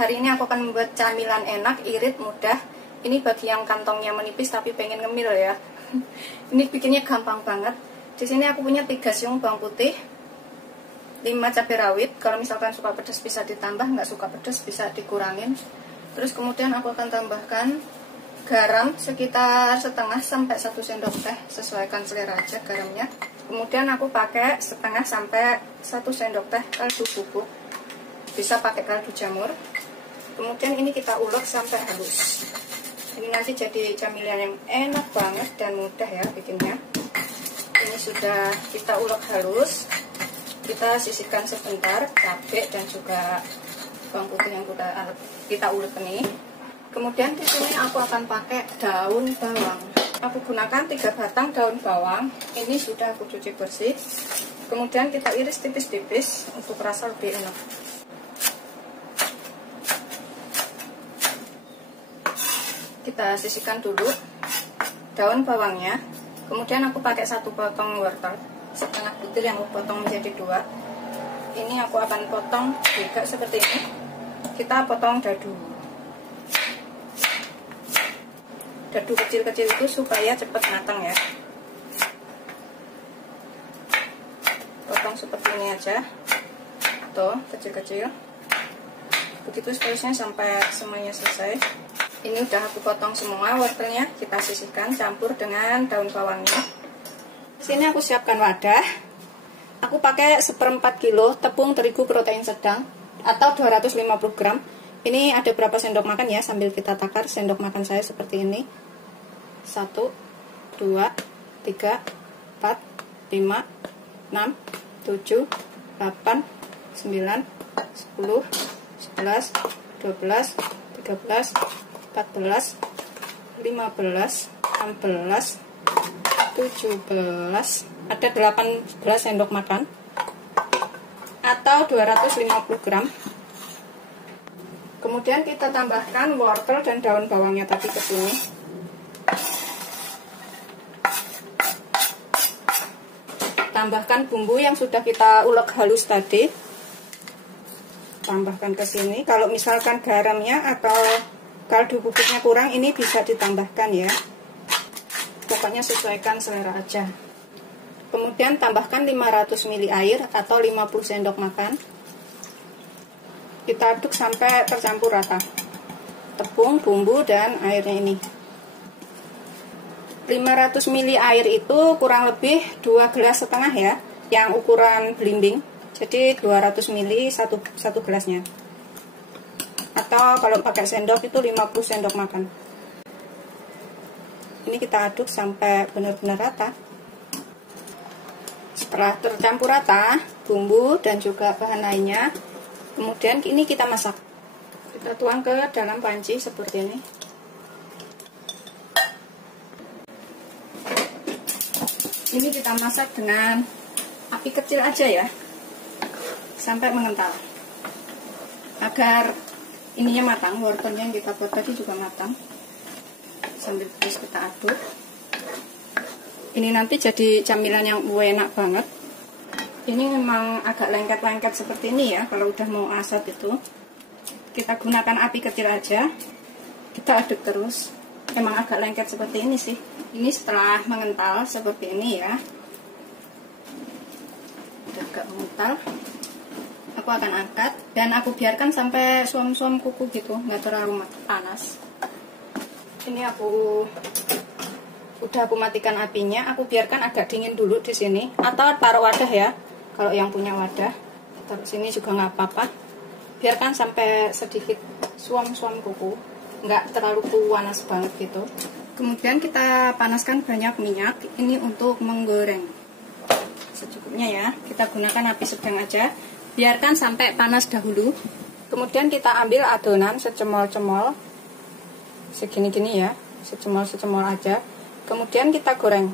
Hari ini aku akan membuat camilan enak, irit, mudah. Ini bagi yang kantongnya menipis tapi pengen ngemil ya. Ini bikinnya gampang banget. Di sini aku punya 3 siung bawang putih, 5 cabai rawit. Kalau misalkan suka pedas bisa ditambah, nggak suka pedas bisa dikurangin. Terus kemudian aku akan tambahkan garam sekitar setengah sampai 1 sendok teh, sesuaikan selera aja garamnya. Kemudian aku pakai setengah sampai 1 sendok teh kaldu bubuk, bisa pakai kaldu jamur. Kemudian ini kita ulek sampai halus. Ini nanti jadi camilan yang enak banget dan mudah ya bikinnya. Ini sudah kita ulek halus. Kita sisihkan sebentar cabai dan juga bawang putih yang kita ulek ini. Kemudian di sini aku akan pakai daun bawang. Aku gunakan 3 batang daun bawang. Ini sudah aku cuci bersih. Kemudian kita iris tipis-tipis untuk rasa lebih enak. Kita sisihkan dulu daun bawangnya. Kemudian aku pakai 1 potong wortel setengah butir yang aku potong menjadi 2. Ini aku akan potong juga seperti ini. Kita potong dadu. Dadu kecil-kecil itu supaya cepat matang ya. Potong seperti ini aja. Tuh, kecil-kecil. Begitu seterusnya sampai semuanya selesai. Ini udah aku potong semua wortelnya. Kita sisihkan campur dengan daun bawangnya. Sini aku siapkan wadah. Aku pakai 1/4 kilo tepung terigu protein sedang atau 250 gram. Ini ada berapa sendok makan ya, sambil kita takar sendok makan saya seperti ini. 1, 2, 3, 4, 5, 6, 7, 8, 9, 10, 11, 12, 13, 14, 15, 16, 17, ada 18 sendok makan atau 250 gram. Kemudian kita tambahkan wortel dan daun bawangnya tadi ke sini. Tambahkan bumbu yang sudah kita ulek halus tadi. Tambahkan ke sini. Kalau misalkan garamnya atau kaldu bubuknya kurang, ini bisa ditambahkan ya. Pokoknya sesuaikan selera aja. Kemudian tambahkan 500 ml air atau 50 sendok makan. Kita aduk sampai tercampur rata tepung, bumbu, dan airnya ini. 500 ml air itu kurang lebih 2,5 gelas ya, yang ukuran belimbing. Jadi 200 ml satu gelasnya. Atau kalau pakai sendok itu 50 sendok makan. Ini kita aduk sampai benar-benar rata. Setelah tercampur rata bumbu dan juga bahan lainnya, kemudian ini kita masak. Kita tuang ke dalam panci seperti ini. Ini kita masak dengan api kecil aja ya, sampai mengental. Agar ininya matang, wortelnya yang kita buat tadi juga matang. Sambil terus kita aduk. Ini nanti jadi camilan yang enak banget. Ini memang agak lengket-lengket seperti ini ya, kalau udah mau asat itu. Kita gunakan api kecil aja. Kita aduk terus. Emang agak lengket seperti ini sih. Ini setelah mengental seperti ini ya. Udah agak mengental. Aku akan angkat dan aku biarkan sampai suam-suam kuku gitu, nggak terlalu panas. Ini udah aku matikan apinya. Aku biarkan agak dingin dulu di sini, atau taruh wadah ya. Kalau yang punya wadah, taruh sini juga nggak apa-apa. Biarkan sampai sedikit suam-suam kuku, nggak terlalu panas banget gitu. Kemudian kita panaskan banyak minyak. Ini untuk menggoreng. Secukupnya ya. Kita gunakan api sedang aja. Biarkan sampai panas dahulu. Kemudian kita ambil adonan secemol-cemol. Segini-gini ya. Secemol-secemol aja. Kemudian kita goreng.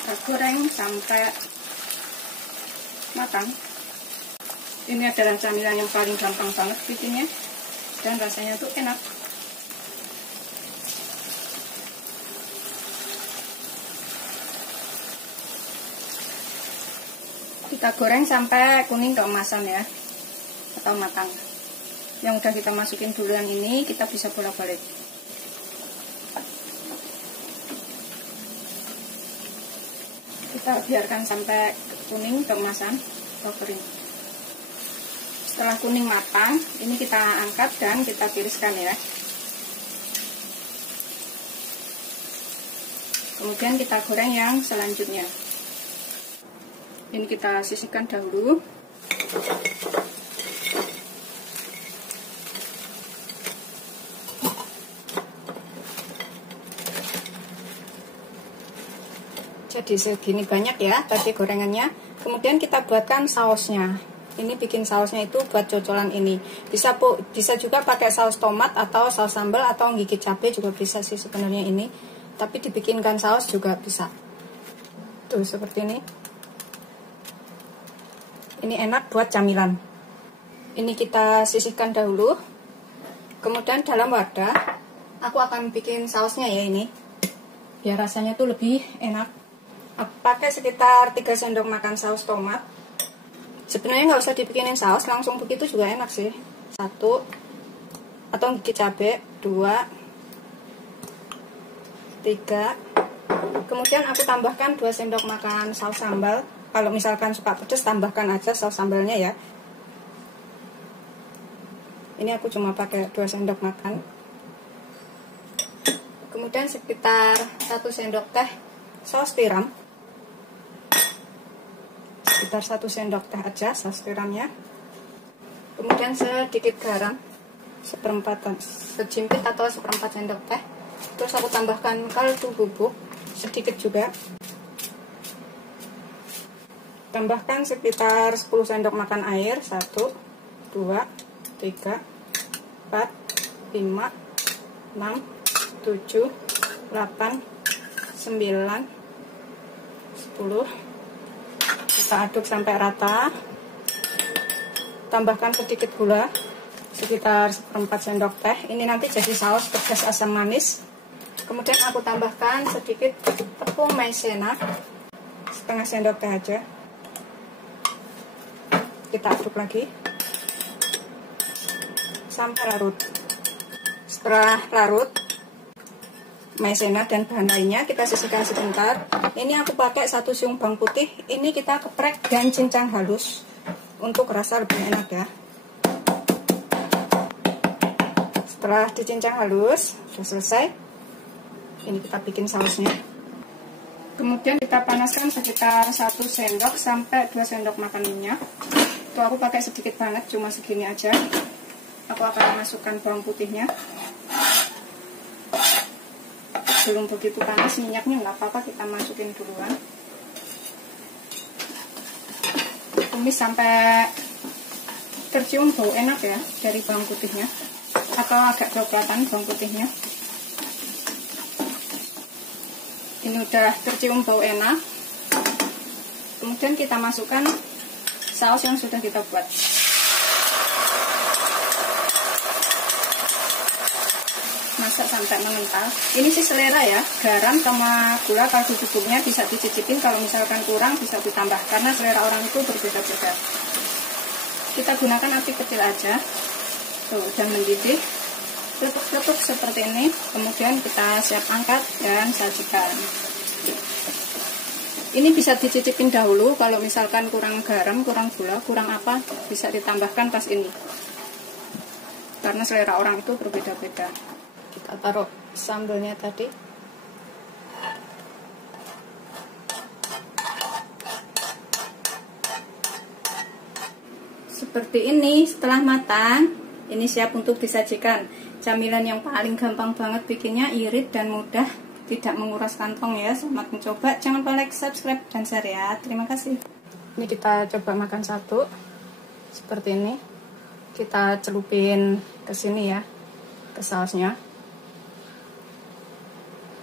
Kita goreng sampai matang. Ini adalah camilan yang paling gampang banget bikinnya. Dan rasanya tuh enak. Kita goreng sampai kuning keemasan ya, atau matang. yang udah kita masukin duluan ini kita bisa bolak-balik. Kita biarkan sampai kuning keemasan atau kering. Setelah kuning matang, ini kita angkat dan kita tiriskan ya. Kemudian kita goreng yang selanjutnya. Ini kita sisihkan dahulu. Jadi segini banyak ya tadi gorengannya. Kemudian kita buatkan sausnya. Ini bikin sausnya itu buat cocolan ini. Bisa juga pakai saus tomat atau saus sambal atau gigit cabai juga bisa sih sebenarnya ini. Tapi dibikinkan saus juga bisa. Tuh seperti ini. Ini enak buat camilan. Ini kita sisihkan dahulu. Kemudian dalam wadah aku akan bikin sausnya ya ini. Biar rasanya tuh lebih enak. Aku pakai sekitar 3 sendok makan saus tomat. Sebenarnya nggak usah dibikinin saus, langsung begitu juga enak sih. 1 atau gigit cabai 2, 3. Kemudian aku tambahkan 2 sendok makan saus sambal. Kalau misalkan suka pedas tambahkan aja saus sambalnya ya. Ini aku cuma pakai 2 sendok makan. Kemudian sekitar 1 sendok teh saus tiram. Sekitar 1 sendok teh aja saus tiramnya. Kemudian sedikit garam, sejimpit atau seperempat sendok teh. Terus aku tambahkan kaldu bubuk sedikit juga. Tambahkan sekitar 10 sendok makan air. 1, 2, 3, 4, 5, 6, 7, 8, 9, 10. Kita aduk sampai rata. Tambahkan sedikit gula, sekitar seperempat sendok teh. Ini nanti jadi saus pedas asam manis. Kemudian aku tambahkan sedikit tepung maizena, setengah sendok teh aja. Kita aduk lagi sampai larut. Setelah larut maizena dan bahan lainnya, kita sisihkan sebentar. Ini aku pakai 1 siung bawang putih. Ini kita geprek dan cincang halus untuk rasa lebih enak ya. Setelah dicincang halus, sudah selesai. Ini kita bikin sausnya. Kemudian kita panaskan sekitar 1 sendok sampai 2 sendok makan minyak. Itu aku pakai sedikit banget, cuma segini aja. Aku akan masukkan bawang putihnya. Belum begitu panas minyaknya, nggak apa-apa, kita masukin duluan. Tumis sampai tercium bau enak ya dari bawang putihnya, atau agak coklatan bawang putihnya. Ini udah tercium bau enak. Kemudian kita masukkan saus yang sudah kita buat. Masak sampai mengental. Ini sih selera ya, garam sama gula kaldu bubuknya bisa dicicipin, kalau misalkan kurang bisa ditambah karena selera orang itu berbeda-beda. Kita gunakan api kecil aja. Tuh, udah mendidih. Tutup seperti ini. Kemudian kita siap angkat dan sajikan. Ini bisa dicicipin dahulu, kalau misalkan kurang garam, kurang gula, kurang apa, bisa ditambahkan pas ini. Karena selera orang itu berbeda-beda. Kita taruh sambalnya tadi. Seperti ini. Setelah matang, ini siap untuk disajikan. Camilan yang paling gampang banget bikinnya, irit dan mudah, tidak menguras kantong ya. Selamat mencoba. Jangan lupa like, subscribe, dan share ya. Terima kasih. Ini kita coba makan satu. Seperti ini. Kita celupin ke sini ya, ke sausnya.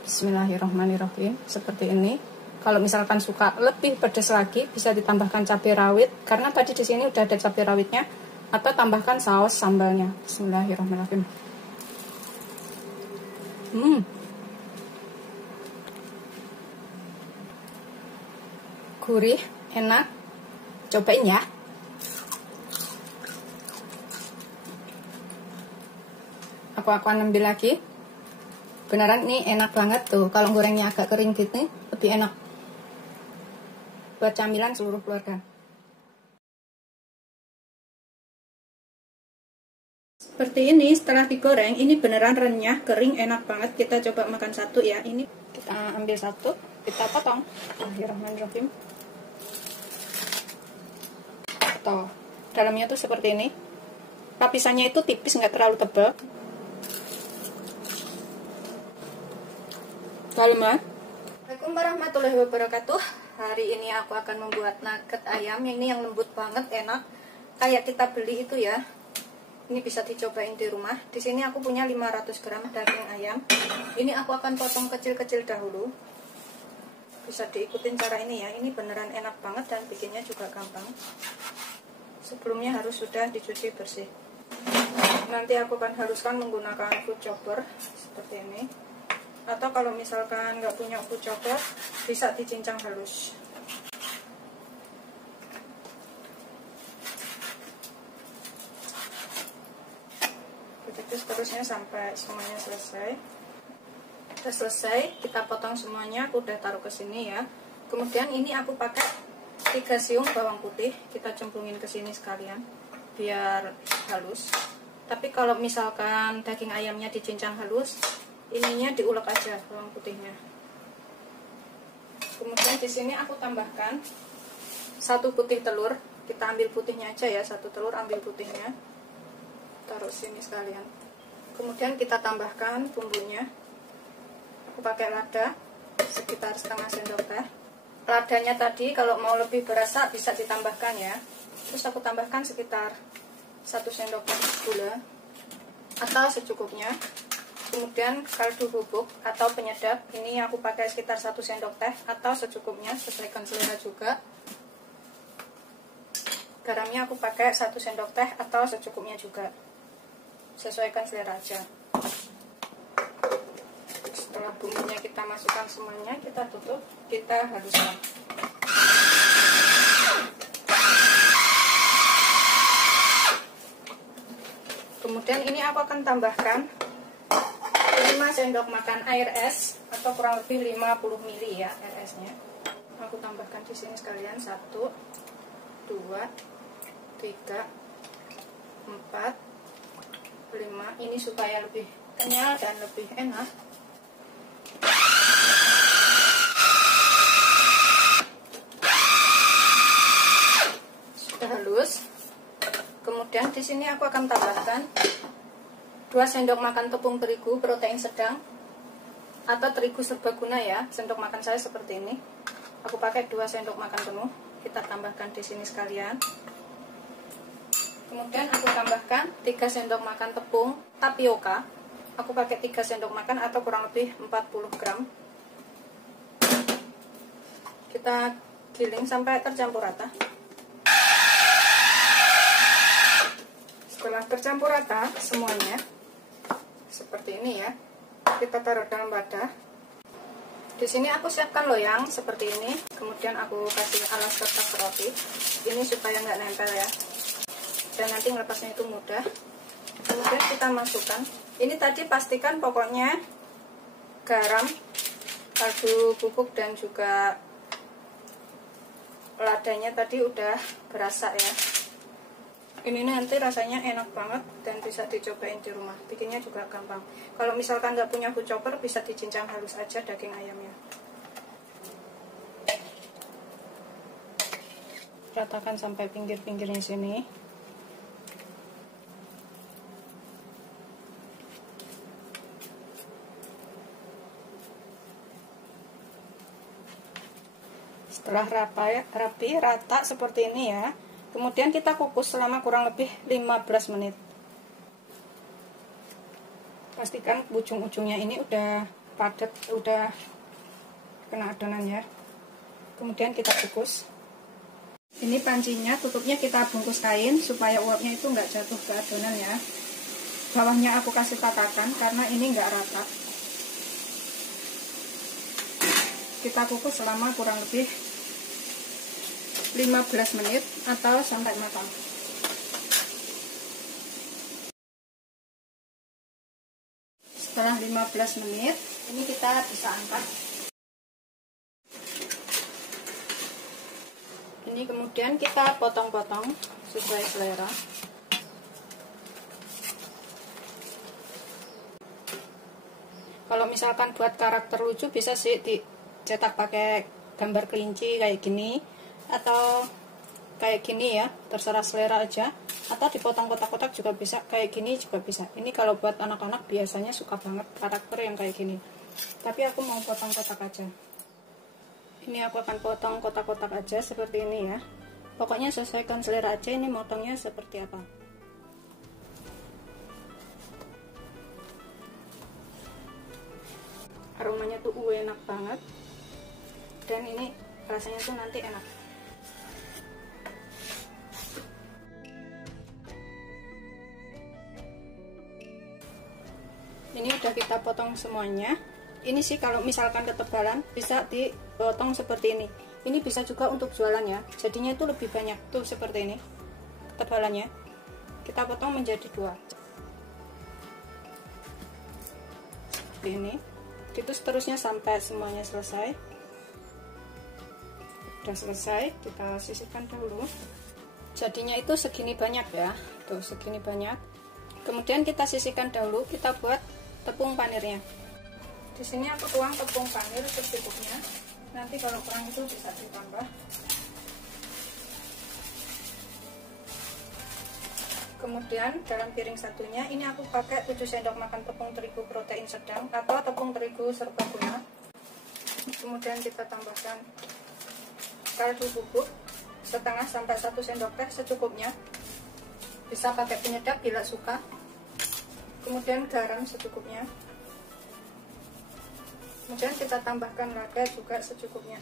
Bismillahirrahmanirrahim. Seperti ini. Kalau misalkan suka lebih pedas lagi, bisa ditambahkan cabai rawit, karena tadi di sini udah ada cabai rawitnya, atau tambahkan saus sambalnya. Bismillahirrahmanirrahim. Gurih, enak. Cobain ya. Aku akan ambil lagi. Beneran ini enak banget tuh. Kalau gorengnya agak kering gitu lebih enak. Buat camilan seluruh keluarga. Seperti ini setelah digoreng, ini beneran renyah, kering, enak banget. Kita coba makan satu ya. Ini kita ambil satu, kita potong. Bismillahirrahmanirrahim. Tuh, dalamnya tuh seperti ini. Lapisannya itu tipis, nggak terlalu tebal. Assalamualaikum warahmatullahi wabarakatuh. Hari ini aku akan membuat nugget ayam. Ini yang lembut banget, enak. Kayak kita beli itu ya. Ini bisa dicobain di rumah. Di sini aku punya 500 gram daging ayam. Ini aku akan potong kecil-kecil dahulu. Bisa diikutin cara ini ya. Ini beneran enak banget dan bikinnya juga gampang. Sebelumnya harus sudah dicuci bersih. Nanti aku akan haluskan menggunakan food chopper seperti ini. Atau kalau misalkan nggak punya food chopper, bisa dicincang halus. Begitu seterusnya sampai semuanya selesai. Sudah selesai, kita potong semuanya. Aku udah taruh ke sini ya. Kemudian ini aku pakai 3 siung bawang putih. Kita cemplungin ke sini sekalian biar halus. Tapi kalau misalkan daging ayamnya dicincang halus, ininya diulek aja bawang putihnya. Kemudian di sini aku tambahkan 1 putih telur. Kita ambil putihnya aja ya, 1 telur ambil putihnya. Taruh sini sekalian. Kemudian kita tambahkan bumbunya. Aku pakai lada sekitar setengah sendok teh. Ladanya tadi kalau mau lebih berasa bisa ditambahkan ya. Terus aku tambahkan sekitar 1 sendok teh gula atau secukupnya. Kemudian kaldu bubuk atau penyedap, ini aku pakai sekitar 1 sendok teh atau secukupnya, sesuaikan selera juga. Garamnya aku pakai 1 sendok teh atau secukupnya juga, sesuaikan selera aja. Setelah bumbunya kita masukkan semuanya, kita tutup, kita haluskan. Kemudian ini aku akan tambahkan 5 sendok makan air es atau kurang lebih 50 ml ya air esnya. Aku tambahkan di sini sekalian 1, 2, 3, 4, 5. Ini supaya lebih kenyal dan lebih enak. Sudah halus. Kemudian di sini aku akan tambahkan 2 sendok makan tepung terigu protein sedang atau terigu serbaguna ya. Sendok makan saya seperti ini. Aku pakai 2 sendok makan penuh. Kita tambahkan di sini sekalian. Kemudian aku tambahkan 3 sendok makan tepung tapioka. Aku pakai 3 sendok makan atau kurang lebih 40 gram. Kita giling sampai tercampur rata. Setelah tercampur rata semuanya, seperti ini ya, kita taruh dalam wadah. Di sini aku siapkan loyang seperti ini, kemudian aku kasih alas kertas roti ini supaya nggak nempel ya, dan nanti melepasnya itu mudah. Kemudian kita masukkan ini tadi, pastikan pokoknya garam, kaldu bubuk dan juga ladanya tadi udah berasa ya. Ini nanti rasanya enak banget dan bisa dicobain di rumah. Bikinnya juga gampang. Kalau misalkan nggak punya food chopper, bisa dicincang halus aja daging ayamnya. Ratakan sampai pinggir-pinggirnya sini. Setelah rapi rata seperti ini ya. Kemudian kita kukus selama kurang lebih 15 menit. Pastikan ujung-ujungnya ini udah padat, udah kena adonan ya. Kemudian kita kukus. Ini pancinya, tutupnya kita bungkus kain supaya uapnya itu nggak jatuh ke adonan ya. Bawahnya aku kasih tatakan karena ini nggak rata. Kita kukus selama kurang lebih 15 menit atau sampai matang. setelah 15 menit ini kita bisa angkat. Ini kemudian kita potong-potong sesuai selera. Kalau misalkan buat karakter lucu bisa sih dicetak pakai gambar kelinci kayak gini, atau kayak gini ya, terserah selera aja, atau dipotong kotak-kotak juga bisa, kayak gini juga bisa. Ini kalau buat anak-anak biasanya suka banget karakter yang kayak gini, tapi aku mau potong kotak aja. Ini aku akan potong kotak-kotak aja seperti ini ya, pokoknya sesuaikan selera aja ini motongnya seperti apa. Aromanya tuh enak banget, dan ini rasanya tuh nanti enak. Ini udah kita potong semuanya. Ini sih kalau misalkan ketebalan bisa dipotong seperti ini. Ini bisa juga untuk jualan ya, jadinya itu lebih banyak tuh seperti ini ketebalannya. Kita potong menjadi 2 seperti ini. Itu seterusnya sampai semuanya selesai. Udah selesai, kita sisihkan dahulu. Jadinya itu segini banyak ya, tuh segini banyak. Kemudian kita sisihkan dahulu, kita buat tepung panirnya. Di sini aku tuang tepung panir secukupnya. Nanti kalau kurang itu bisa ditambah. Kemudian dalam piring satunya ini aku pakai 7 sendok makan tepung terigu protein sedang atau tepung terigu serbaguna. Kemudian kita tambahkan kaldu bubuk setengah sampai 1 sendok teh secukupnya. Bisa pakai penyedap bila suka. Kemudian garam secukupnya. Kemudian kita tambahkan lada juga secukupnya.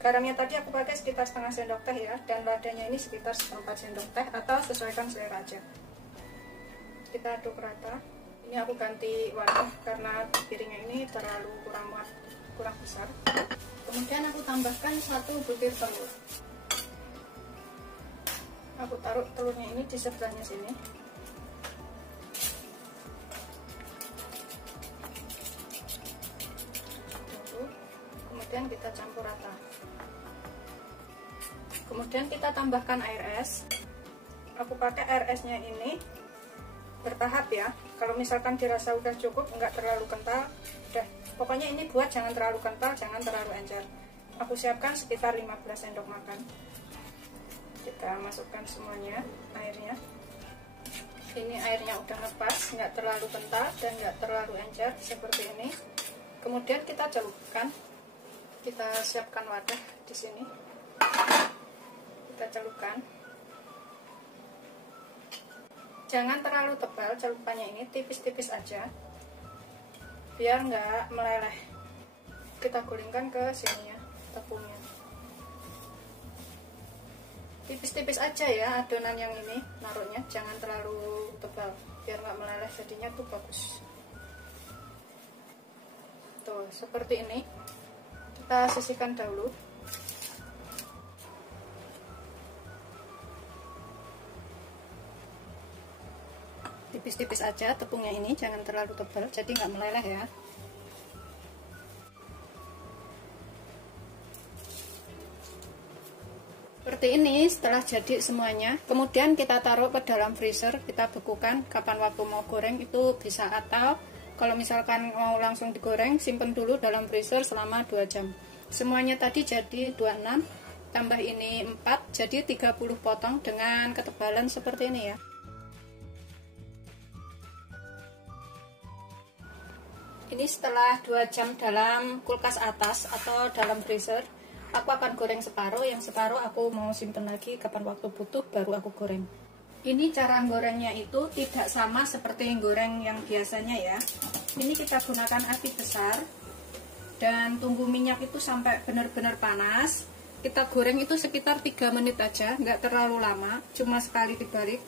Garamnya tadi aku pakai sekitar setengah sendok teh ya, dan ladanya ini sekitar 4 sendok teh atau sesuaikan selera aja. Kita aduk rata. Ini aku ganti warna karena piringnya ini terlalu kurang besar. Kemudian aku tambahkan 1 butir telur. Aku taruh telurnya ini di sebelahnya sini. Kemudian kita campur rata. Kemudian kita tambahkan air es. Aku pakai air esnya ini bertahap ya. Kalau misalkan dirasa udah cukup, nggak terlalu kental, udah. Pokoknya ini buat jangan terlalu kental, jangan terlalu encer. Aku siapkan sekitar 15 sendok makan. Kita masukkan semuanya airnya. Ini airnya udah ngepas, nggak terlalu kental dan nggak terlalu encer seperti ini. Kemudian kita celupkan. Kita siapkan wadah di sini. Kita celupkan. Jangan terlalu tebal celupannya ini, tipis-tipis aja, biar nggak meleleh. Kita gulingkan ke sini ya tepungnya. Tipis-tipis aja ya adonan yang ini naruhnya, jangan terlalu tebal, biar nggak meleleh, jadinya tuh bagus. Tuh seperti ini. Kita sisihkan dahulu. Tipis-tipis aja tepungnya ini, jangan terlalu tebal, jadi nggak meleleh ya. Seperti ini setelah jadi semuanya. Kemudian kita taruh ke dalam freezer, kita bekukan. Kapan waktu mau goreng itu bisa, atau kalau misalkan mau langsung digoreng, simpen dulu dalam freezer selama 2 jam. Semuanya tadi jadi 26, tambah ini 4, jadi 30 potong dengan ketebalan seperti ini ya. Ini setelah 2 jam dalam kulkas atas atau dalam freezer, aku akan goreng separuh, yang separuh aku mau simpen lagi, kapan waktu butuh baru aku goreng. Ini cara gorengnya itu tidak sama seperti goreng yang biasanya ya. Ini kita gunakan api besar dan tunggu minyak itu sampai benar-benar panas. Kita goreng itu sekitar 3 menit aja, nggak terlalu lama, cuma sekali dibalik.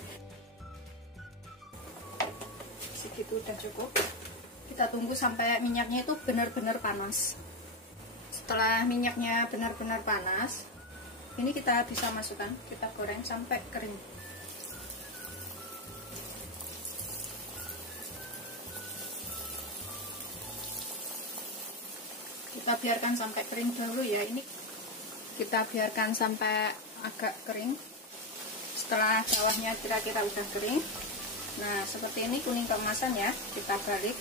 Segitu udah cukup. Kita tunggu sampai minyaknya itu benar-benar panas. Setelah minyaknya benar-benar panas, ini kita bisa masukkan, kita goreng sampai kering. Kita biarkan sampai kering dahulu ya. Ini kita biarkan sampai agak kering. Setelah bawahnya kira-kira udah kering, nah seperti ini kuning keemasan ya, kita balik.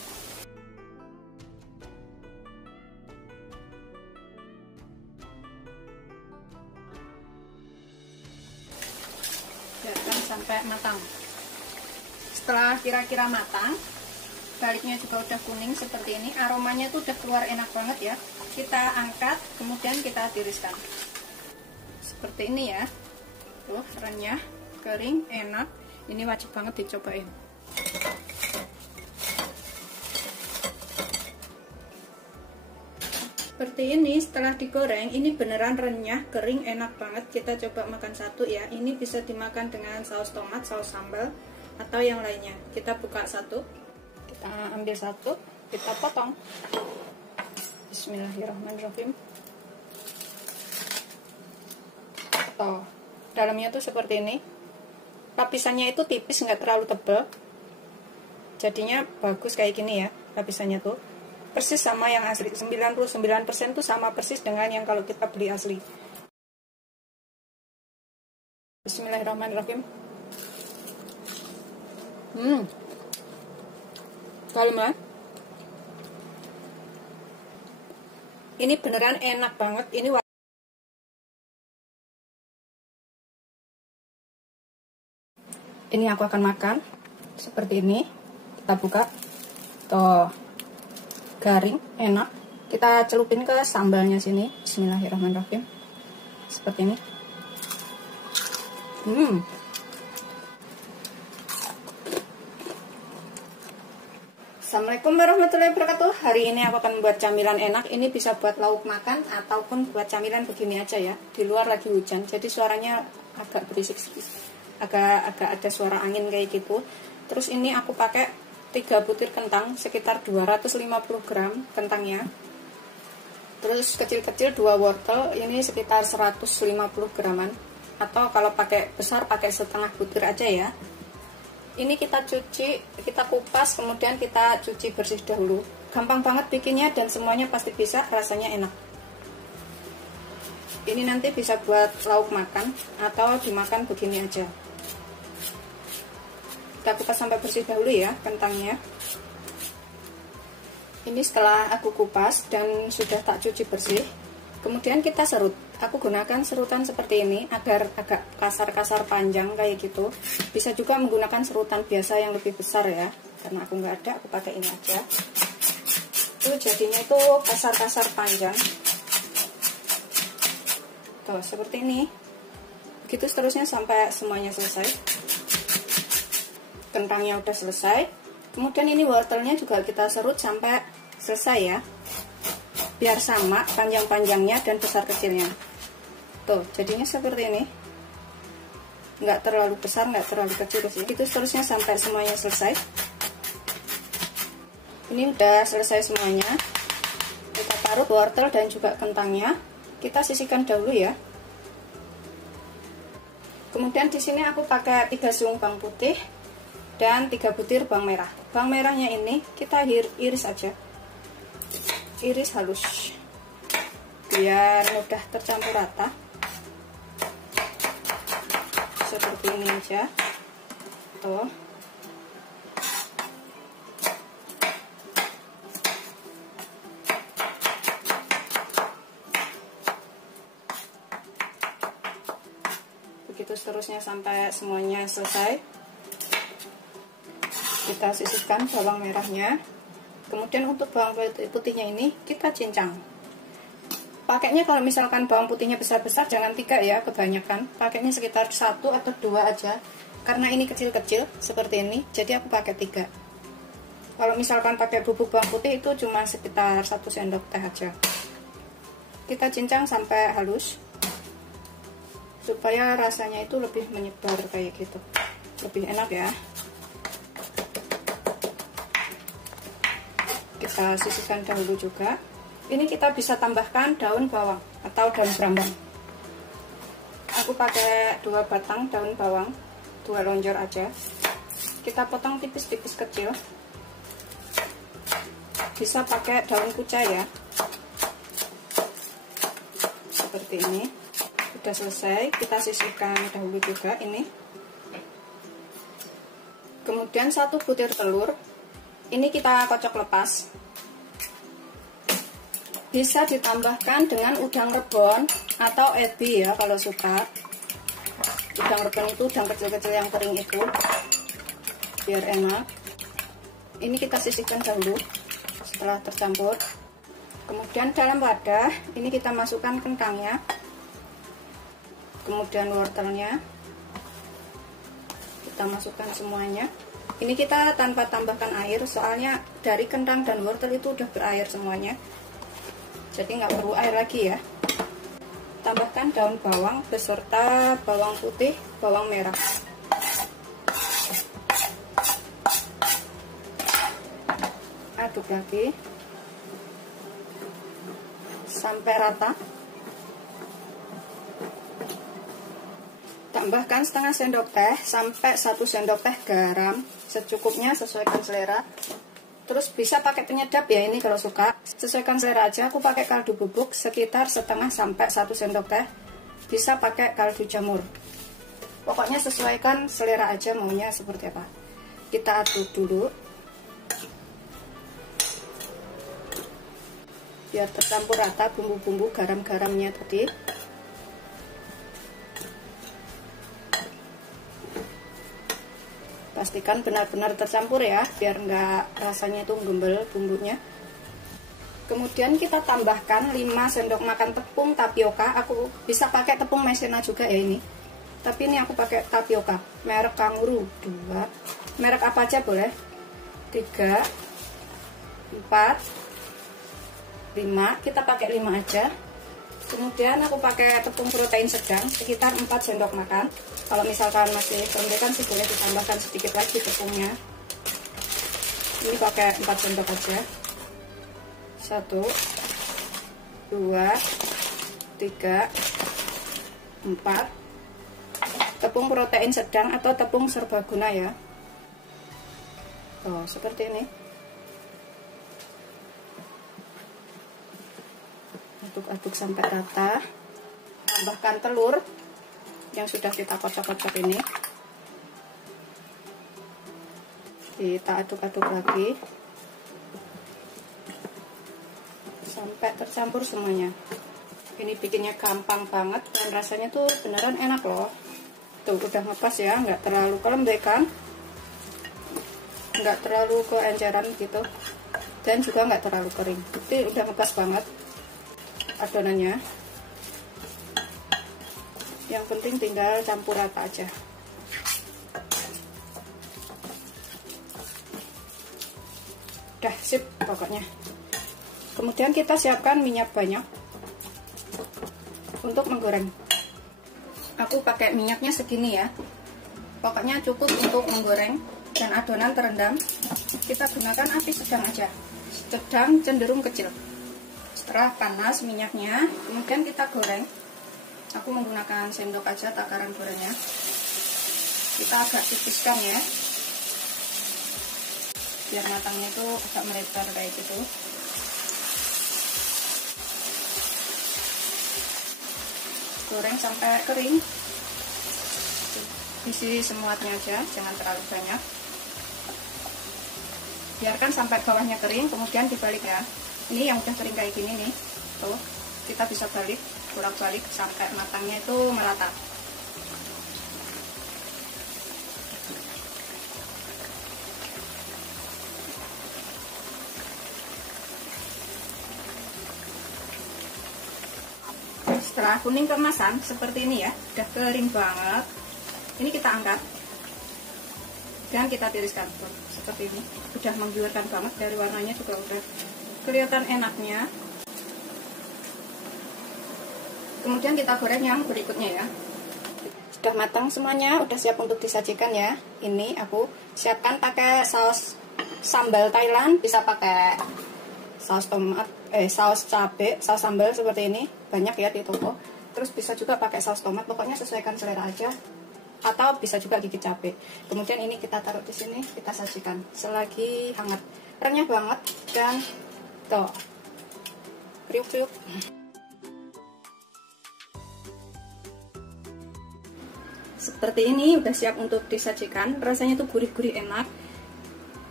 Biarkan sampai matang. Setelah kira-kira matang, baliknya juga udah kuning seperti ini, aromanya tuh udah keluar enak banget ya. Kita angkat, kemudian kita tiriskan seperti ini ya. Tuh renyah, kering, enak. Ini wajib banget dicobain. Seperti ini setelah digoreng, ini beneran renyah, kering, enak banget. Kita coba makan satu ya. Ini bisa dimakan dengan saus tomat, saus sambal, atau yang lainnya. Kita buka satu, kita ambil satu, kita potong. Bismillahirrahmanirrahim. Tuh, dalamnya tuh seperti ini. Lapisannya itu tipis, nggak terlalu tebal. Jadinya bagus kayak gini ya, lapisannya tuh. Persis sama yang asli, 99% tuh sama persis dengan yang kalau kita beli asli. Bismillahirrahmanirrahim. Kalimat. Ini beneran enak banget. Ini aku akan makan seperti ini. Kita buka. Tuh. Garing, enak. Kita celupin ke sambalnya sini. Bismillahirrahmanirrahim. Seperti ini. Assalamualaikum warahmatullahi wabarakatuh. Hari ini aku akan membuat camilan enak. Ini bisa buat lauk makan ataupun buat camilan begini aja ya. Di luar lagi hujan, jadi suaranya agak berisik sedikit. Agak ada suara angin kayak gitu. Terus ini aku pakai 3 butir kentang, sekitar 250 gram kentangnya. Terus kecil-kecil 2 wortel, ini sekitar 150 graman. Atau kalau pakai besar pakai setengah butir aja ya. Ini kita cuci, kita kupas, kemudian kita cuci bersih dahulu. Gampang banget bikinnya dan semuanya pasti bisa, rasanya enak. Ini nanti bisa buat lauk makan atau dimakan begini aja. Kita kupas sampai bersih dahulu ya kentangnya. Ini setelah aku kupas dan sudah tak cuci bersih, kemudian kita serut. Aku gunakan serutan seperti ini agar agak kasar-kasar panjang kayak gitu. Bisa juga menggunakan serutan biasa yang lebih besar ya. Karena aku nggak ada, aku pakai ini aja. Tuh jadinya itu kasar-kasar panjang. Tuh seperti ini. Begitu seterusnya sampai semuanya selesai. Kentangnya udah selesai, kemudian ini wortelnya juga kita serut sampai selesai ya, biar sama panjang-panjangnya dan besar kecilnya. Tuh jadinya seperti ini, nggak terlalu besar nggak terlalu kecil sih. Itu seterusnya sampai semuanya selesai. Ini udah selesai semuanya. Kita taruh wortel dan juga kentangnya, kita sisihkan dahulu ya. Kemudian di sini aku pakai 3 siung bawang putih dan 3 butir bawang merah. Bawang merahnya ini kita iris aja, iris halus biar mudah tercampur rata. Seperti ini aja. Tuh. Begitu seterusnya sampai semuanya selesai. Kita sisihkan bawang merahnya. Kemudian untuk bawang putihnya ini kita cincang. Pakainya kalau misalkan bawang putihnya besar-besar jangan 3 ya, kebanyakan. Pakainya sekitar 1 atau 2 aja. Karena ini kecil-kecil seperti ini, jadi aku pakai 3. Kalau misalkan pakai bubuk bawang putih itu cuma sekitar 1 sendok teh aja. Kita cincang sampai halus supaya rasanya itu lebih menyebar kayak gitu, lebih enak ya. Kita sisihkan dahulu juga. Ini kita bisa tambahkan daun bawang atau daun brambang. Aku pakai 2 batang daun bawang, 2 lonjor aja. Kita potong tipis-tipis kecil. Bisa pakai daun kucai ya. seperti ini. Sudah selesai, kita sisihkan dahulu juga ini. Kemudian 1 butir telur, ini kita kocok lepas. Bisa ditambahkan dengan udang rebon atau ebi ya kalau suka. Udang rebon itu udang kecil-kecil yang kering itu, biar enak. Ini kita sisihkan dahulu setelah tercampur. Kemudian dalam wadah ini kita masukkan kentangnya, kemudian wortelnya kita masukkan semuanya. Ini kita tanpa tambahkan air, soalnya dari kentang dan wortel itu udah berair semuanya, jadi nggak perlu air lagi ya. Tambahkan daun bawang beserta bawang putih, bawang merah. Aduk lagi sampai rata. Tambahkan setengah sendok teh sampai 1 sendok teh garam, secukupnya, sesuaikan selera. Terus bisa pakai penyedap ya, ini kalau suka, sesuaikan selera aja. Aku pakai kaldu bubuk sekitar setengah sampai 1 sendok teh. Bisa pakai kaldu jamur. Pokoknya sesuaikan selera aja maunya seperti apa. Kita aduk dulu biar tercampur rata bumbu-bumbu garam-garamnya tadi. Pastikan benar-benar tercampur ya, biar nggak rasanya tuh gembel bumbunya. Kemudian kita tambahkan 5 sendok makan tepung tapioka. Aku bisa pakai tepung maizena juga ya ini, tapi ini aku pakai tapioka merek Kanguru. 2 merek apa aja boleh. 3 4 5, kita pakai 5 aja. Kemudian aku pakai tepung protein sedang sekitar 4 sendok makan. Kalau misalkan masih kerendekan sih boleh ditambahkan sedikit lagi tepungnya. Ini pakai 4 sendok aja. 1 2 3 4. Tepung protein sedang atau tepung serbaguna ya. Oh, seperti ini. Aduk-aduk sampai rata. Tambahkan telur yang sudah kita kocok-kocok ini. Kita aduk-aduk lagi sampai tercampur semuanya. Ini bikinnya gampang banget dan rasanya tuh beneran enak loh. Tuh udah ngepas ya, nggak terlalu lembek kan, nggak terlalu keenceran gitu, dan juga nggak terlalu kering. Jadi udah ngepas banget adonannya. Yang penting tinggal campur rata aja. Udah sip pokoknya. Kemudian kita siapkan minyak banyak untuk menggoreng. Aku pakai minyaknya segini ya, pokoknya cukup untuk menggoreng dan adonan terendam. Kita gunakan api sedang aja, sedang cenderung kecil. Setelah panas minyaknya, kemudian kita goreng. Aku menggunakan sendok aja takaran gorengnya. Kita agak tipiskan ya, biar matangnya itu agak melebar kayak gitu. Goreng sampai kering. Isi semuanya aja, jangan terlalu banyak. Biarkan sampai bawahnya kering, kemudian dibalik ya. Ini yang udah kering kayak gini nih, tuh kita bisa balik, bolak-balik sampai matangnya itu merata. Setelah kuning keemasan seperti ini ya, udah kering banget. Ini kita angkat dan kita tiriskan tuh, seperti ini. Udah menggiurkan banget, dari warnanya juga udah kelihatan enaknya. Kemudian kita goreng yang berikutnya ya. Sudah matang semuanya, udah siap untuk disajikan ya. Ini aku siapkan pakai saus sambal Thailand, bisa pakai saus tomat, saus cabai, saus sambal seperti ini, banyak ya di toko. Terus bisa juga pakai saus tomat, pokoknya sesuaikan selera aja. Atau bisa juga gigit cabai. Kemudian ini kita taruh di sini, kita sajikan selagi hangat. Renyah banget dan tuh kriuk-kriuk. seperti ini, udah siap untuk disajikan. Rasanya tuh gurih-gurih enak.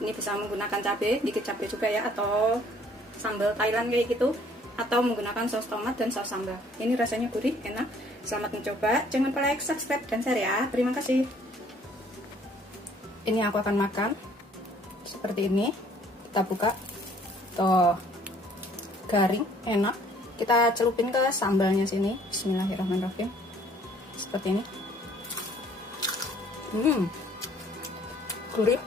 Ini bisa menggunakan cabai, dikit cabai juga ya, atau sambal Thailand kayak gitu, atau menggunakan saus tomat dan saus sambal. Ini rasanya gurih, enak. Selamat mencoba. Jangan lupa like, subscribe, dan share ya. Terima kasih. Ini aku akan makan seperti ini. Kita buka. Tuh, garing, enak. Kita celupin ke sambalnya sini. Bismillahirrahmanirrahim. Seperti ini. Gurih,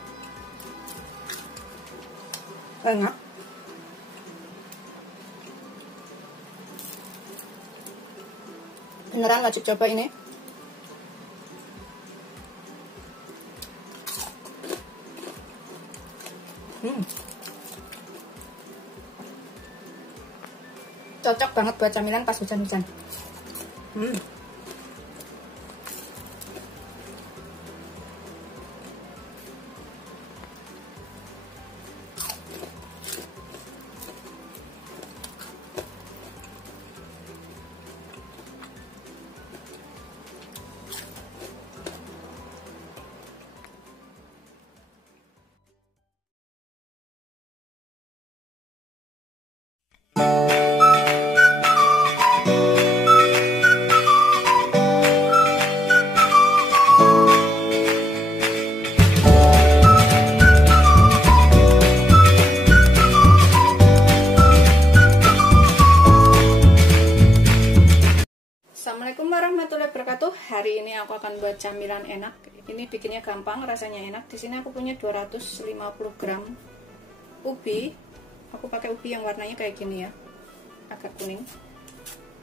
enak. Beneran wajib coba ini. Cocok banget buat camilan pas hujan-hujan. Assalamualaikum warahmatullahi wabarakatuh. Hari ini aku akan buat camilan enak. Ini bikinnya gampang, rasanya enak. Di sini aku punya 250 gram ubi. Aku pakai ubi yang warnanya kayak gini ya, agak kuning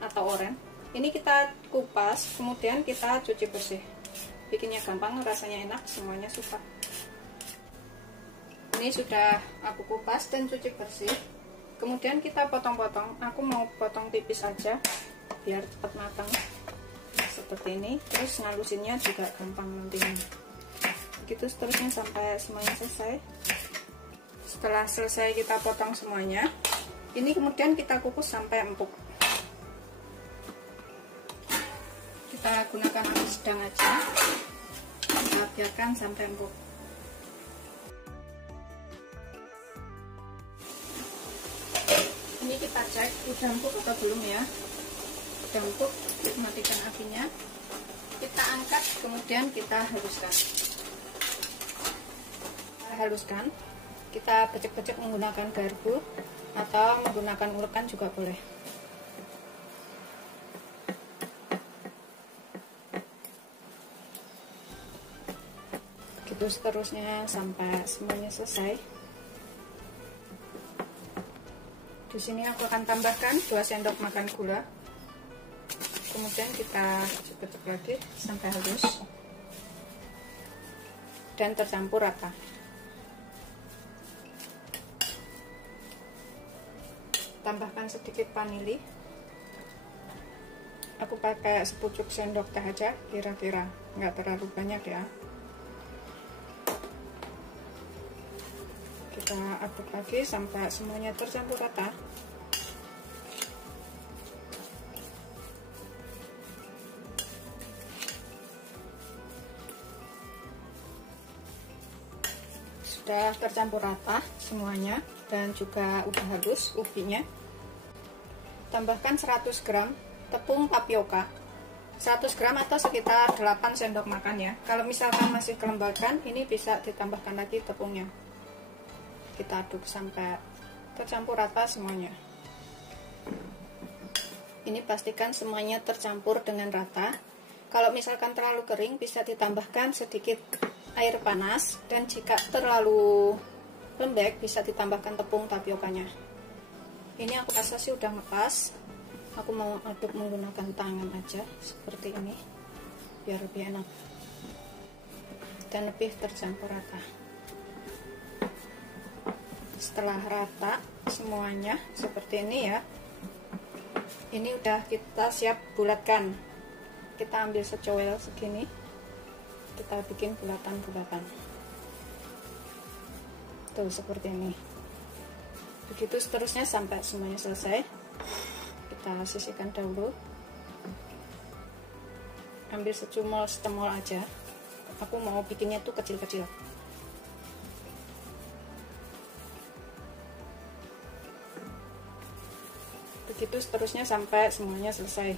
atau oranye. Ini kita kupas, kemudian kita cuci bersih. Bikinnya gampang, rasanya enak, semuanya suka. Ini sudah aku kupas dan cuci bersih. Kemudian kita potong-potong. Aku mau potong tipis aja biar cepat matang seperti ini. Terus ngalusinnya juga gampang nantinya. Begitu seterusnya sampai semuanya selesai. Setelah selesai kita potong semuanya, ini kemudian kita kukus sampai empuk. Kita gunakan api sedang aja, kita biarkan sampai empuk. Ini kita cek udah empuk atau belum ya. Udah empuk, matikan apinya, kita angkat, kemudian kita haluskan. Kita becek-becek menggunakan garpu atau menggunakan ulekan juga boleh. Gitu seterusnya sampai semuanya selesai. Di sini aku akan tambahkan 2 sendok makan gula. Kemudian kita becek-becek lagi sampai halus dan tercampur rata. Tambahkan sedikit vanili. Aku pakai sepucuk sendok teh aja, kira-kira nggak terlalu banyak ya. Kita aduk lagi sampai semuanya tercampur rata. Sudah tercampur rata semuanya dan juga udah halus ubinya. Tambahkan 100 gram tepung tapioka, 100 gram atau sekitar 8 sendok makan ya. Kalau misalkan masih kelembagaan, ini bisa ditambahkan lagi tepungnya. Kita aduk sampai tercampur rata semuanya. Ini pastikan semuanya tercampur dengan rata. Kalau misalkan terlalu kering, bisa ditambahkan sedikit air panas, dan jika terlalu lembek bisa ditambahkan tepung tapiokanya. Ini aku rasa sih udah ngepas. Aku mau aduk menggunakan tangan aja seperti ini biar lebih enak dan lebih tercampur rata. Setelah rata semuanya seperti ini ya, ini udah kita siap bulatkan. Kita ambil secowel segini, kita bikin bulatan-bulatan tuh seperti ini. Begitu seterusnya sampai semuanya selesai. Kita sisihkan dahulu. ambil secumol aja. Aku mau bikinnya tuh kecil-kecil. Begitu seterusnya sampai semuanya selesai.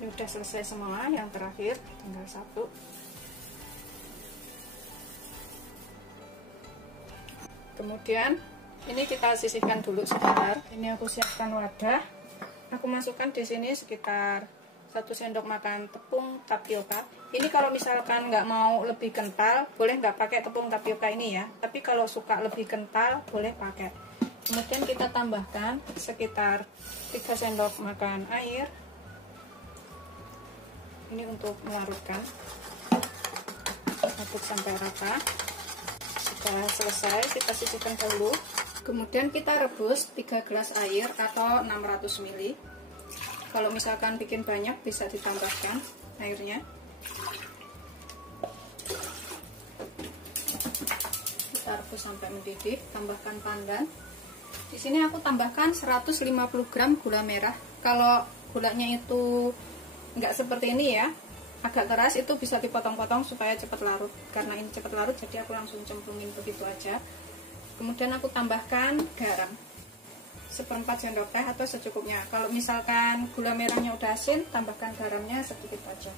Ini udah selesai semua, yang terakhir tinggal satu. Kemudian ini kita sisihkan dulu sebentar. Ini aku siapkan wadah. Aku masukkan di sini sekitar 1 sendok makan tepung tapioka. Ini kalau misalkan nggak mau lebih kental, boleh nggak pakai tepung tapioka ini ya. Tapi kalau suka lebih kental, boleh pakai. Kemudian kita tambahkan sekitar 3 sendok makan air. Ini untuk melarutkan. Aduk sampai rata. Sudah selesai, kita sisihkan dulu. Kemudian kita rebus 3 gelas air atau 600 ml. Kalau misalkan bikin banyak bisa ditambahkan airnya. Kita rebus sampai mendidih, tambahkan pandan. Di sini aku tambahkan 150 gram gula merah. Kalau gulanya itu nggak seperti ini ya, agak keras, itu bisa dipotong-potong supaya cepat larut. Karena ini cepat larut, jadi aku langsung cemplungin begitu aja. Kemudian aku tambahkan garam 1/4 sendok teh atau secukupnya. Kalau misalkan gula merahnya udah asin, tambahkan garamnya sedikit aja.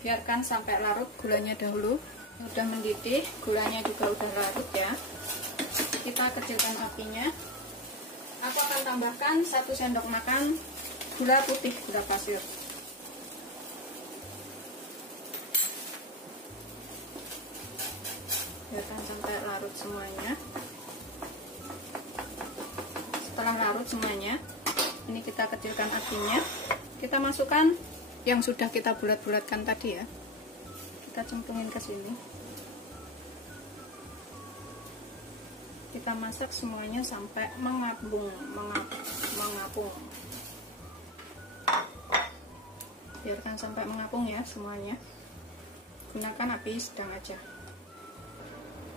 Biarkan sampai larut gulanya dahulu. Udah mendidih, gulanya juga udah larut ya. Kita kecilkan apinya. Aku akan tambahkan 1 sendok makan gula putih, gula pasir. Biarkan sampai larut semuanya. Setelah larut semuanya, ini kita kecilkan apinya. Kita masukkan yang sudah kita bulat-bulatkan tadi ya. Kita cemplungin ke sini. Kita masak semuanya sampai mengapung. Biarkan sampai mengapung ya semuanya. Gunakan api sedang aja.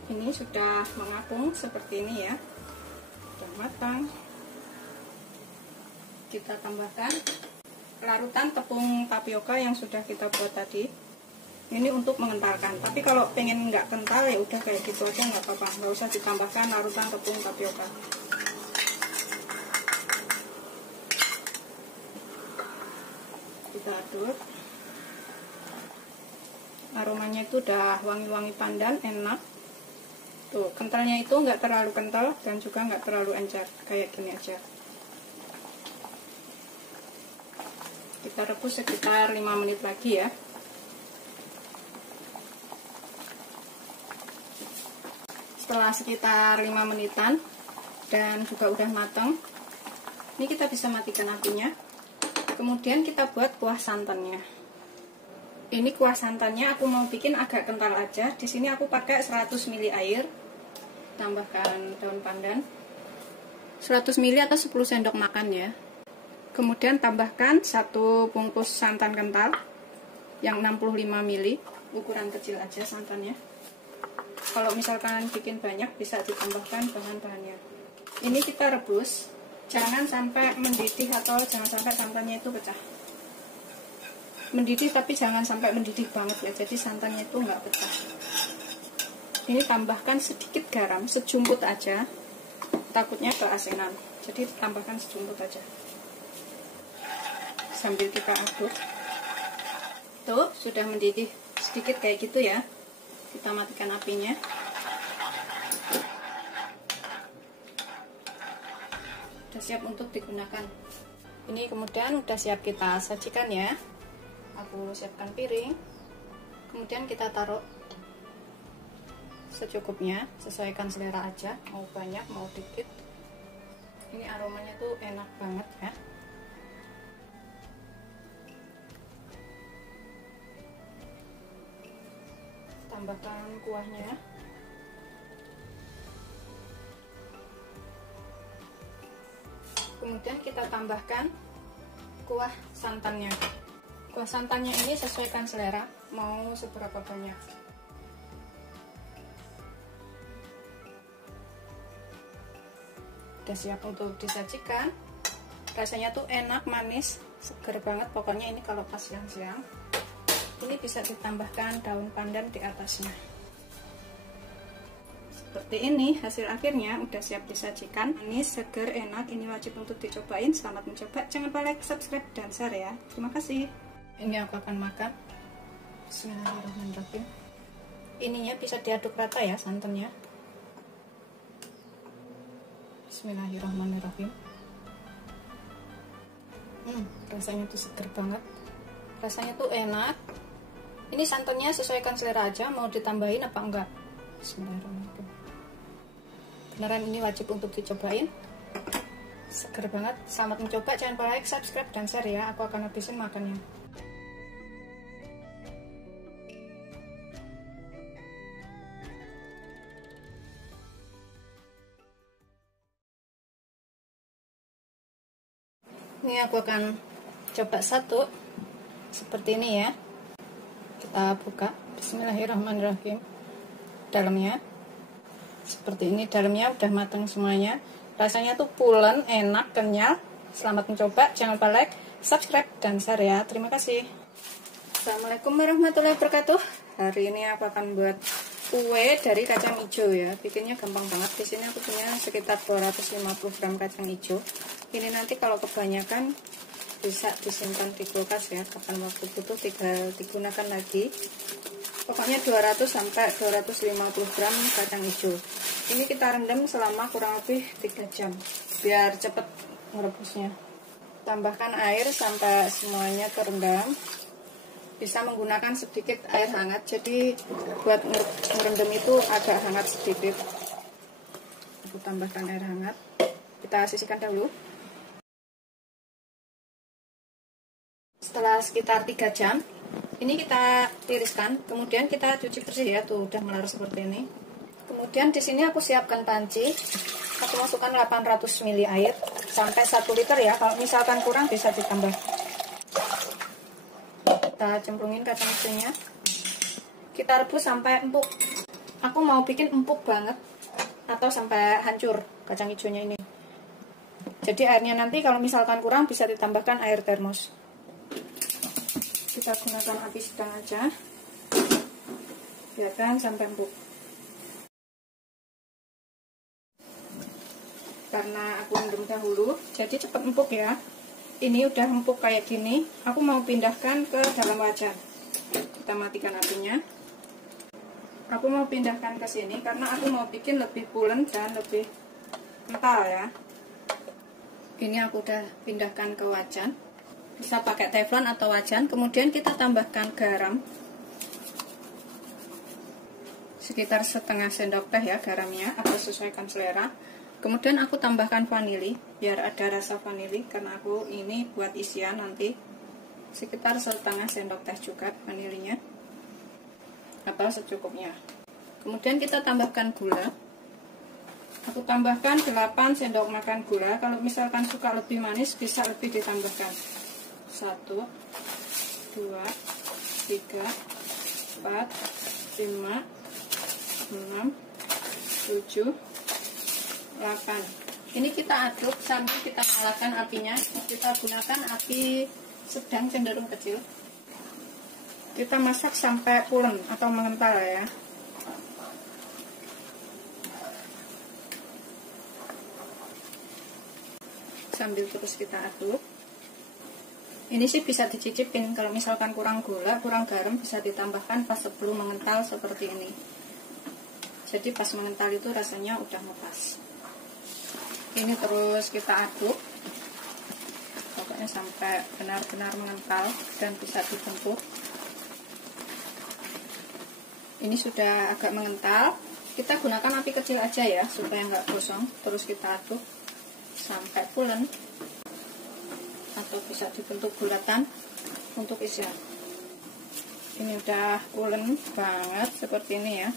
Ini sudah mengapung seperti ini ya, sudah matang. Kita tambahkan larutan tepung tapioka yang sudah kita buat tadi. Ini untuk mengentalkan, tapi kalau pengen nggak kental ya udah kayak gitu aja, nggak apa-apa, nggak usah ditambahkan larutan tepung tapioka. Kita aduk. Aromanya itu udah wangi-wangi pandan, enak. Tuh, kentalnya itu nggak terlalu kental dan juga nggak terlalu encer, kayak gini aja. Kita rebus sekitar 5 menit lagi ya. Setelah sekitar 5 menitan dan juga udah matang, ini kita bisa matikan apinya. Kemudian kita buat kuah santannya. Ini kuah santannya aku mau bikin agak kental aja. Di sini aku pakai 100 ml air. Tambahkan daun pandan 100 ml atau 10 sendok makan ya. Kemudian tambahkan 1 bungkus santan kental yang 65 ml. Ukuran kecil aja santannya. Kalau misalkan bikin banyak bisa ditambahkan bahan-bahannya. Ini kita rebus. Jangan sampai mendidih atau jangan sampai santannya itu pecah. Mendidih tapi jangan sampai mendidih banget ya, jadi santannya itu nggak pecah. Ini tambahkan sedikit garam, sejumput aja, takutnya keasinan, jadi tambahkan sejumput aja. Sambil kita aduk. Tuh, sudah mendidih sedikit kayak gitu ya. Kita matikan apinya. Sudah siap untuk digunakan. Ini kemudian udah siap kita sajikan ya. Aku siapkan piring, kemudian kita taruh secukupnya, sesuaikan selera aja, mau banyak mau dikit. Ini aromanya tuh enak banget ya. Tambahkan kuahnya. Kemudian kita tambahkan kuah santannya. Kuah santannya ini sesuaikan selera, mau seberapa banyak. Udah siap untuk disajikan. Rasanya tuh enak, manis, seger banget. Pokoknya ini kalau pas siang-siang, ini bisa ditambahkan daun pandan di atasnya. Seperti ini hasil akhirnya, udah siap disajikan. Manis, seger, enak. Ini wajib untuk dicobain. Selamat mencoba. Jangan lupa like, subscribe, dan share ya. Terima kasih. Ini aku akan makan. Bismillahirrahmanirrahim. Ininya bisa diaduk rata ya santannya. Bismillahirrahmanirrahim. Rasanya tuh seger banget. Rasanya tuh enak. Ini santannya sesuaikan selera aja, mau ditambahin apa enggak. Bismillahirrahmanirrahim. Beneran ini wajib untuk dicobain. Seger banget. Selamat mencoba. Jangan lupa like, subscribe, dan share ya. Aku akan habisin makannya. Ini aku akan coba satu seperti ini ya. Kita buka. Bismillahirrahmanirrahim. Dalamnya seperti ini, dalamnya udah matang semuanya. Rasanya tuh pulen, enak, kenyal. Selamat mencoba. Jangan lupa like, subscribe, dan share ya. Terima kasih. Assalamualaikum warahmatullahi wabarakatuh. Hari ini aku akan buat kue dari kacang hijau ya. Bikinnya gampang banget. Di sini aku punya sekitar 250 gram kacang hijau. Ini nanti kalau kebanyakan bisa disimpan di kulkas ya. Kapan waktu butuh tinggal digunakan lagi. Pokoknya 200 sampai 250 gram kacang hijau. Ini kita rendam selama kurang lebih 3 jam biar cepet merebusnya. Tambahkan air sampai semuanya terendam. Bisa menggunakan sedikit air hangat, jadi buat merendam itu agak hangat sedikit. Aku tambahkan air hangat. Kita sisihkan dahulu. Setelah sekitar 3 jam, ini kita tiriskan, kemudian kita cuci bersih ya, tuh udah melar seperti ini. Kemudian di sini aku siapkan panci. Aku masukkan 800 ml air sampai 1 liter ya. Kalau misalkan kurang bisa ditambah. Kita cemplungin kacang hijaunya. Kita rebus sampai empuk. Aku mau bikin empuk banget atau sampai hancur kacang hijaunya ini. Jadi airnya nanti kalau misalkan kurang bisa ditambahkan air termos. Kita gunakan api sedang aja, biarkan sampai empuk. Karena aku rendam dahulu, jadi cepat empuk ya. Ini udah empuk kayak gini, aku mau pindahkan ke dalam wajan. Kita matikan apinya. Aku mau pindahkan ke sini karena aku mau bikin lebih pulen dan lebih kental ya. Ini aku udah pindahkan ke wajan. Bisa pakai teflon atau wajan. Kemudian kita tambahkan garam sekitar setengah sendok teh ya garamnya, atau sesuaikan selera. Kemudian aku tambahkan vanili biar ada rasa vanili, karena aku ini buat isian nanti. Sekitar setengah sendok teh juga vanilinya, atau secukupnya. Kemudian kita tambahkan gula. Aku tambahkan 8 sendok makan gula. Kalau misalkan suka lebih manis bisa lebih ditambahkan. 1, 2, 3, 4, 5, 6, 7, 8. Ini kita aduk sambil kita nyalakan apinya. Kita gunakan api sedang cenderung kecil. Kita masak sampai pulen atau mengental ya. Sambil terus kita aduk. Ini sih bisa dicicipin, kalau misalkan kurang gula, kurang garam bisa ditambahkan pas sebelum mengental seperti ini. Jadi pas mengental itu rasanya udah ngepas. Ini terus kita aduk, pokoknya sampai benar-benar mengental dan bisa dibentuk. Ini sudah agak mengental, kita gunakan api kecil aja ya supaya nggak gosong. Terus kita aduk sampai pulen atau bisa dibentuk bulatan untuk isian. Ini udah pulen banget seperti ini ya.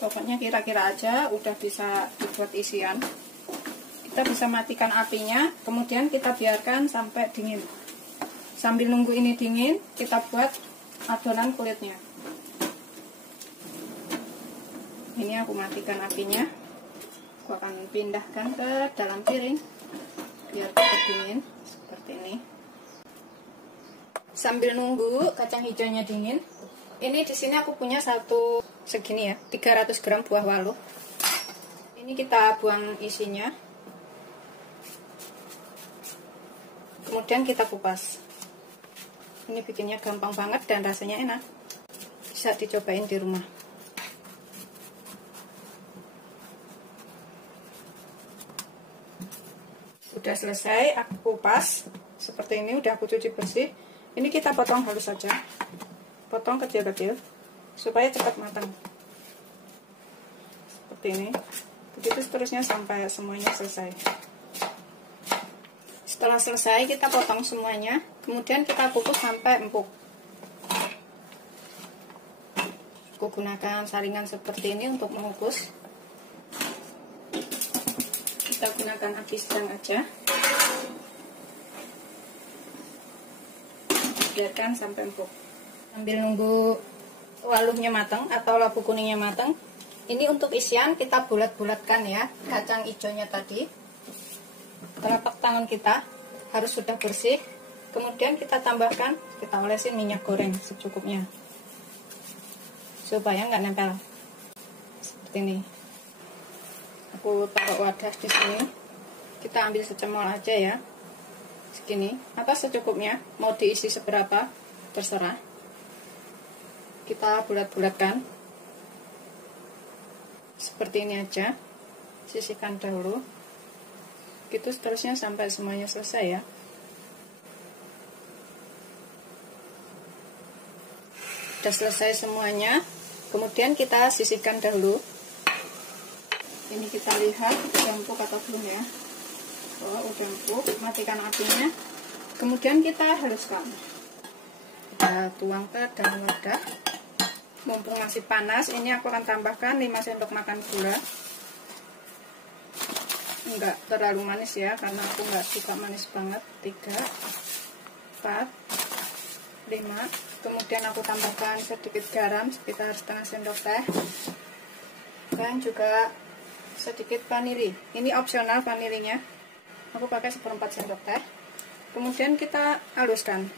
Pokoknya kira-kira aja udah bisa dibuat isian. Kita bisa matikan apinya, kemudian kita biarkan sampai dingin. Sambil nunggu ini dingin, kita buat adonan kulitnya. Ini aku matikan apinya. Aku akan pindahkan ke dalam piring biar cepat dingin seperti ini. Sambil nunggu kacang hijaunya dingin, ini di sini aku punya satu segini ya, 300 gram buah walu. Ini kita buang isinya, kemudian kita kupas. Ini bikinnya gampang banget dan rasanya enak, bisa dicobain di rumah. Udah selesai aku kupas seperti ini, udah aku cuci bersih. Ini kita potong halus saja, potong kecil-kecil supaya cepat matang seperti ini. Begitu seterusnya sampai semuanya selesai. Setelah selesai kita potong semuanya, kemudian kita kukus sampai empuk. Aku gunakan saringan seperti ini untuk mengukus. Kita gunakan api sedang aja, biarkan sampai empuk. Sambil nunggu waluhnya matang atau labu kuningnya matang, ini untuk isian kita bulat-bulatkan ya kacang hijaunya tadi. Telapak tangan kita harus sudah bersih, kemudian kita tambahkan, kita olesin minyak goreng secukupnya supaya nggak nempel seperti ini. Aku taruh wadah di sini, kita ambil secemol aja ya, segini atau secukupnya, mau diisi seberapa terserah. Kita bulat-bulatkan seperti ini aja, sisihkan dahulu, gitu seterusnya sampai semuanya selesai ya. Sudah selesai semuanya, kemudian kita sisihkan dahulu. Ini kita lihat udah empuk atau belum ya. Oh, udah empuk, matikan apinya, kemudian kita haluskan. Kita tuang ke dalam wadah. Mumpung masih panas, ini aku akan tambahkan 5 sendok makan gula. Enggak terlalu manis ya, karena aku nggak suka manis banget. 3, 4, 5. Kemudian aku tambahkan sedikit garam sekitar setengah sendok teh, dan juga sedikit vanili. Ini opsional vanilinya, aku pakai 1/4 sendok teh. Kemudian kita haluskan.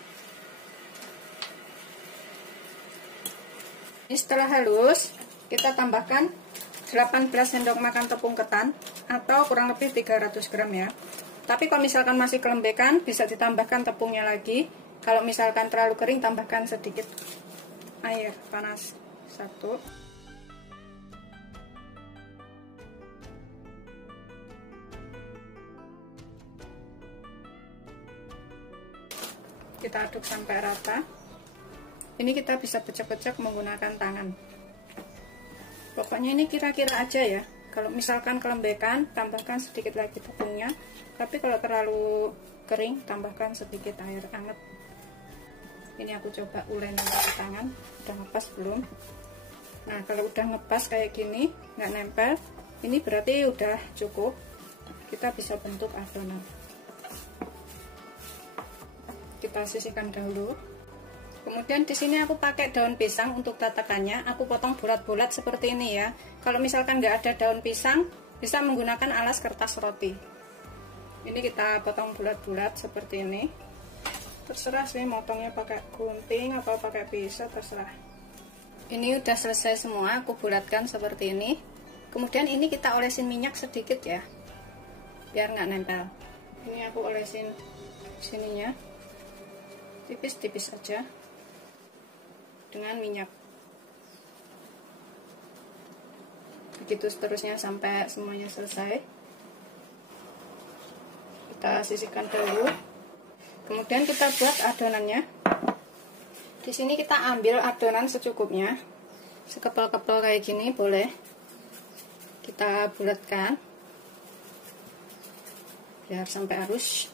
Ini setelah halus, kita tambahkan 18 sendok makan tepung ketan atau kurang lebih 300 gram ya. Tapi kalau misalkan masih kelembekan, bisa ditambahkan tepungnya lagi. Kalau misalkan terlalu kering, tambahkan sedikit air panas 1. Kita aduk sampai rata. Ini kita bisa pecah-pecah menggunakan tangan. Pokoknya ini kira-kira aja ya. Kalau misalkan kelembekan, tambahkan sedikit lagi tepungnya. Tapi kalau terlalu kering, tambahkan sedikit air hangat. Ini aku coba ulen pakai tangan. Udah ngepas belum? Nah, kalau udah ngepas kayak gini, nggak nempel, ini berarti udah cukup. Kita bisa bentuk adonan. Kita sisihkan dahulu. Kemudian di sini aku pakai daun pisang untuk tatakannya. Aku potong bulat-bulat seperti ini ya. Kalau misalkan nggak ada daun pisang, bisa menggunakan alas kertas roti. Ini kita potong bulat-bulat seperti ini. Terserah sih motongnya pakai gunting atau pakai pisau, terserah. Ini udah selesai semua, aku bulatkan seperti ini. Kemudian ini kita olesin minyak sedikit ya, biar nggak nempel. Ini aku olesin sininya, tipis-tipis aja dengan minyak. Begitu seterusnya sampai semuanya selesai. Kita sisihkan dulu. Kemudian kita buat adonannya. Di sini kita ambil adonan secukupnya, sekepal-kepal kayak gini boleh. Kita bulatkan biar sampai halus.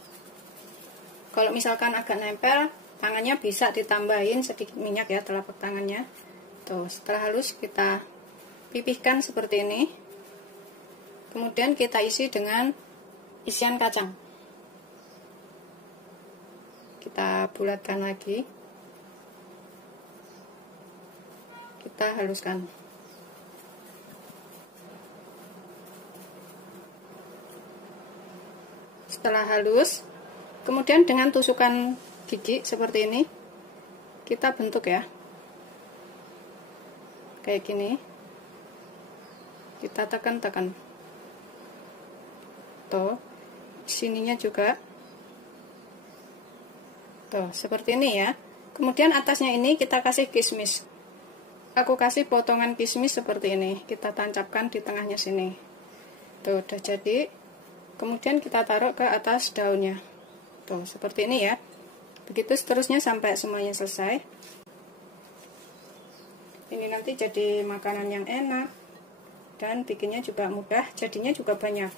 Kalau misalkan agak nempel, tangannya bisa ditambahin sedikit minyak ya, telapak tangannya. Tuh, setelah halus kita pipihkan seperti ini. Kemudian kita isi dengan isian kacang. Kita bulatkan lagi. Kita haluskan. Setelah halus, kemudian dengan tusukan gigi seperti ini kita bentuk ya, kayak gini. Kita tekan-tekan tuh, sininya juga tuh seperti ini ya. Kemudian atasnya ini kita kasih kismis. Aku kasih potongan kismis seperti ini, kita tancapkan di tengahnya sini tuh, udah jadi. Kemudian kita taruh ke atas daunnya tuh seperti ini ya. Begitu seterusnya sampai semuanya selesai. Ini nanti jadi makanan yang enak dan bikinnya juga mudah, jadinya juga banyak.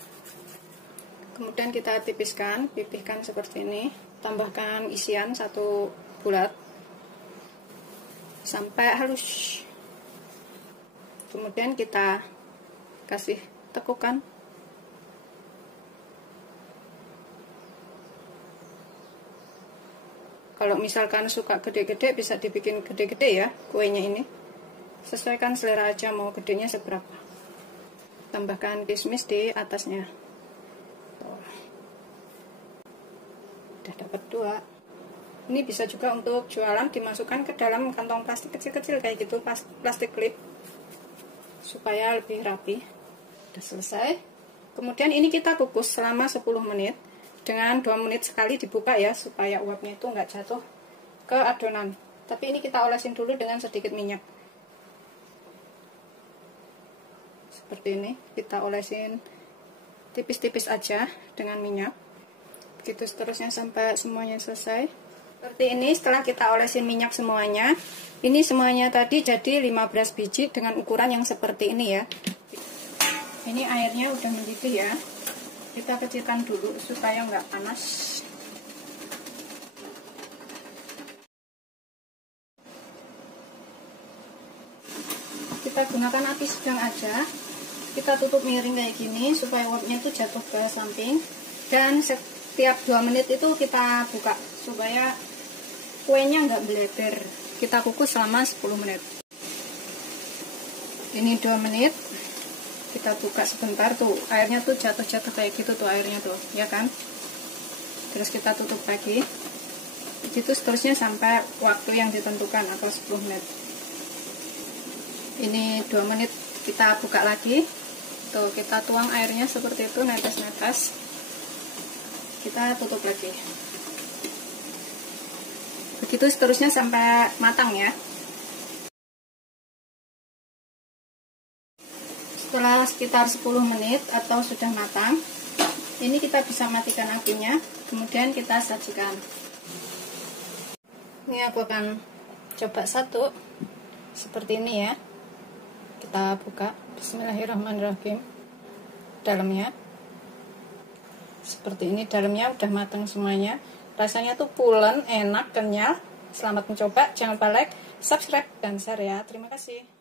Kemudian kita tipiskan, pipihkan seperti ini, tambahkan isian 1 bulat sampai halus. Kemudian kita kasih tekukan. Kalau misalkan suka gede-gede bisa dibikin gede-gede ya kuenya ini. Sesuaikan selera aja mau gedenya seberapa. Tambahkan kismis di atasnya. Tuh. Udah dapat 2. Ini bisa juga untuk jualan, dimasukkan ke dalam kantong plastik kecil-kecil kayak gitu, plastik klip, supaya lebih rapi. Udah selesai. Kemudian ini kita kukus selama 10 menit. Dengan 2 menit sekali dibuka ya, supaya uapnya itu nggak jatuh ke adonan. Tapi ini kita olesin dulu dengan sedikit minyak. Seperti ini, kita olesin tipis-tipis aja dengan minyak. Begitu seterusnya sampai semuanya selesai. Seperti ini, setelah kita olesin minyak semuanya, ini semuanya tadi jadi 15 biji dengan ukuran yang seperti ini ya. Ini airnya udah mendidih ya. Kita kecilkan dulu supaya nggak panas. Kita gunakan api sedang aja. Kita tutup miring kayak gini supaya uapnya itu jatuh ke samping. Dan setiap 2 menit itu kita buka supaya kuenya nggak melebar. Kita kukus selama 10 menit. Ini 2 menit. Kita buka sebentar tuh, airnya tuh jatuh-jatuh kayak gitu tuh airnya tuh, ya kan? Terus kita tutup lagi. Begitu seterusnya sampai waktu yang ditentukan atau 10 menit. Ini 2 menit kita buka lagi. Tuh, kita tuang airnya seperti itu, netes-netes. Kita tutup lagi. Begitu seterusnya sampai matang ya. Setelah sekitar 10 menit atau sudah matang, ini kita bisa matikan apinya, kemudian kita sajikan. Ini aku akan coba satu seperti ini ya. Kita buka, bismillahirrahmanirrahim. Dalamnya seperti ini, dalamnya udah matang semuanya. Rasanya tuh pulen, enak, kenyal. Selamat mencoba, jangan lupa like, subscribe, dan share ya. Terima kasih.